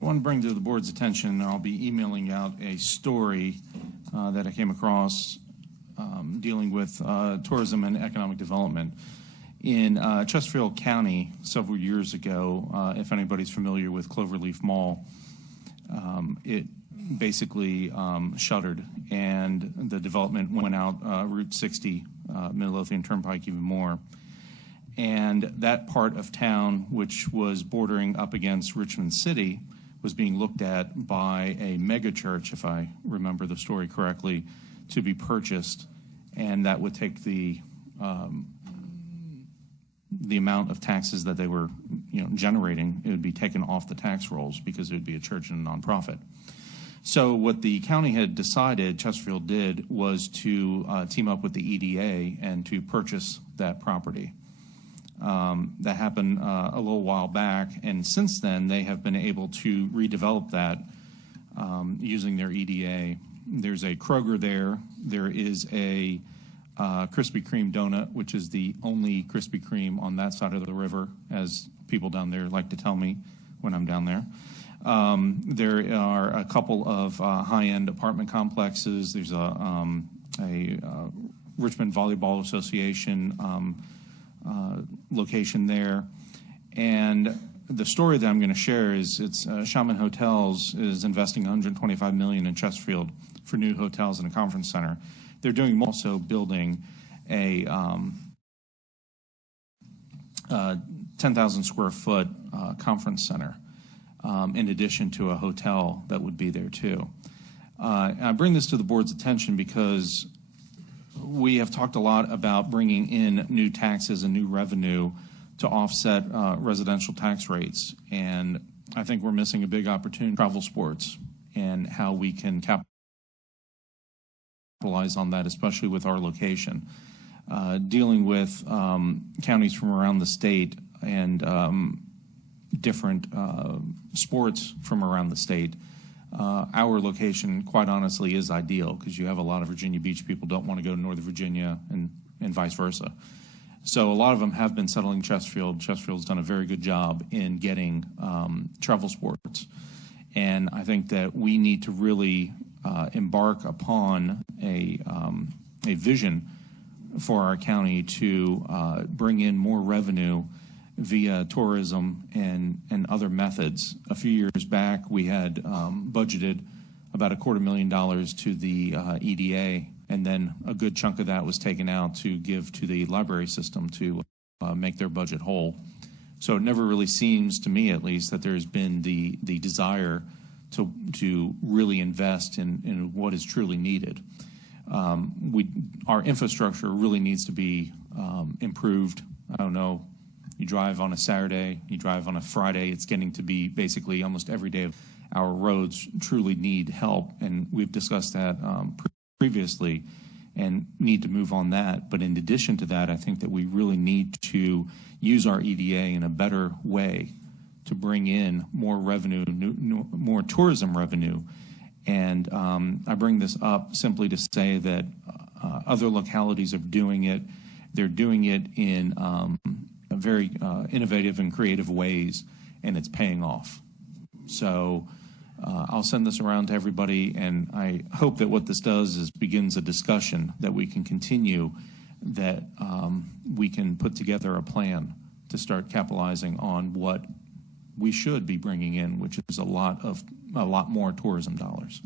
I want to bring to the board's attention, I'll be emailing out a story that I came across dealing with tourism and economic development. In Chesterfield County several years ago, if anybody's familiar with Cloverleaf Mall, it basically shuttered, and the development went out Route 60, Midlothian Turnpike even more. And that part of town, which was bordering up against Richmond City, was being looked at by a mega church, if I remember the story correctly, to be purchased, and that would take the amount of taxes that they were generating. It would be taken off the tax rolls because it would be a church and a nonprofit. So what the county had decided, Chesterfield did, was to team up with the EDA and to purchase that property. That happened a little while back, and since then they have been able to redevelop that using their EDA. There's a Kroger there. There is a Krispy Kreme donut, which is the only Krispy Kreme on that side of the river, as people down there like to tell me when I'm down there. There are a couple of high-end apartment complexes. There's a Richmond Volleyball Association location there. And the story that I'm going to share is Shaman Hotels is investing $125 million in Chesterfield for new hotels and a conference center. They're doing also building a 10,000 square foot conference center in addition to a hotel that would be there too. I bring this to the board's attention because we have talked a lot about bringing in new taxes and new revenue to offset residential tax rates, and I think we're missing a big opportunity in travel sports and how we can capitalize on that, especially with our location. Dealing with counties from around the state and different sports from around the state, our location, quite honestly, is ideal because you have a lot of Virginia Beach people don't want to go to Northern Virginia and vice versa. So a lot of them have been settling in Chesterfield. Chesterfield's done a very good job in getting travel sports. And I think that we need to really embark upon a vision for our county to bring in more revenue via tourism and other methods. A few years back, we had budgeted about $250,000 to the EDA, and then a good chunk of that was taken out to give to the library system to make their budget whole. So it never really seems, to me at least, that there's been the desire to really invest in what is truly needed. Our infrastructure really needs to be improved. I don't know. You drive on a Saturday, you drive on a Friday, it's getting to be basically almost every day. Our roads truly need help, and we've discussed that previously and need to move on that. But in addition to that, I think that we really need to use our EDA in a better way to bring in more revenue, more tourism revenue. And I bring this up simply to say that other localities are doing it. They're doing it in very innovative and creative ways, and it's paying off. So I'll send this around to everybody, and I hope that what this does is begins a discussion that we can continue, that we can put together a plan to start capitalizing on what we should be bringing in, which is a lot more tourism dollars.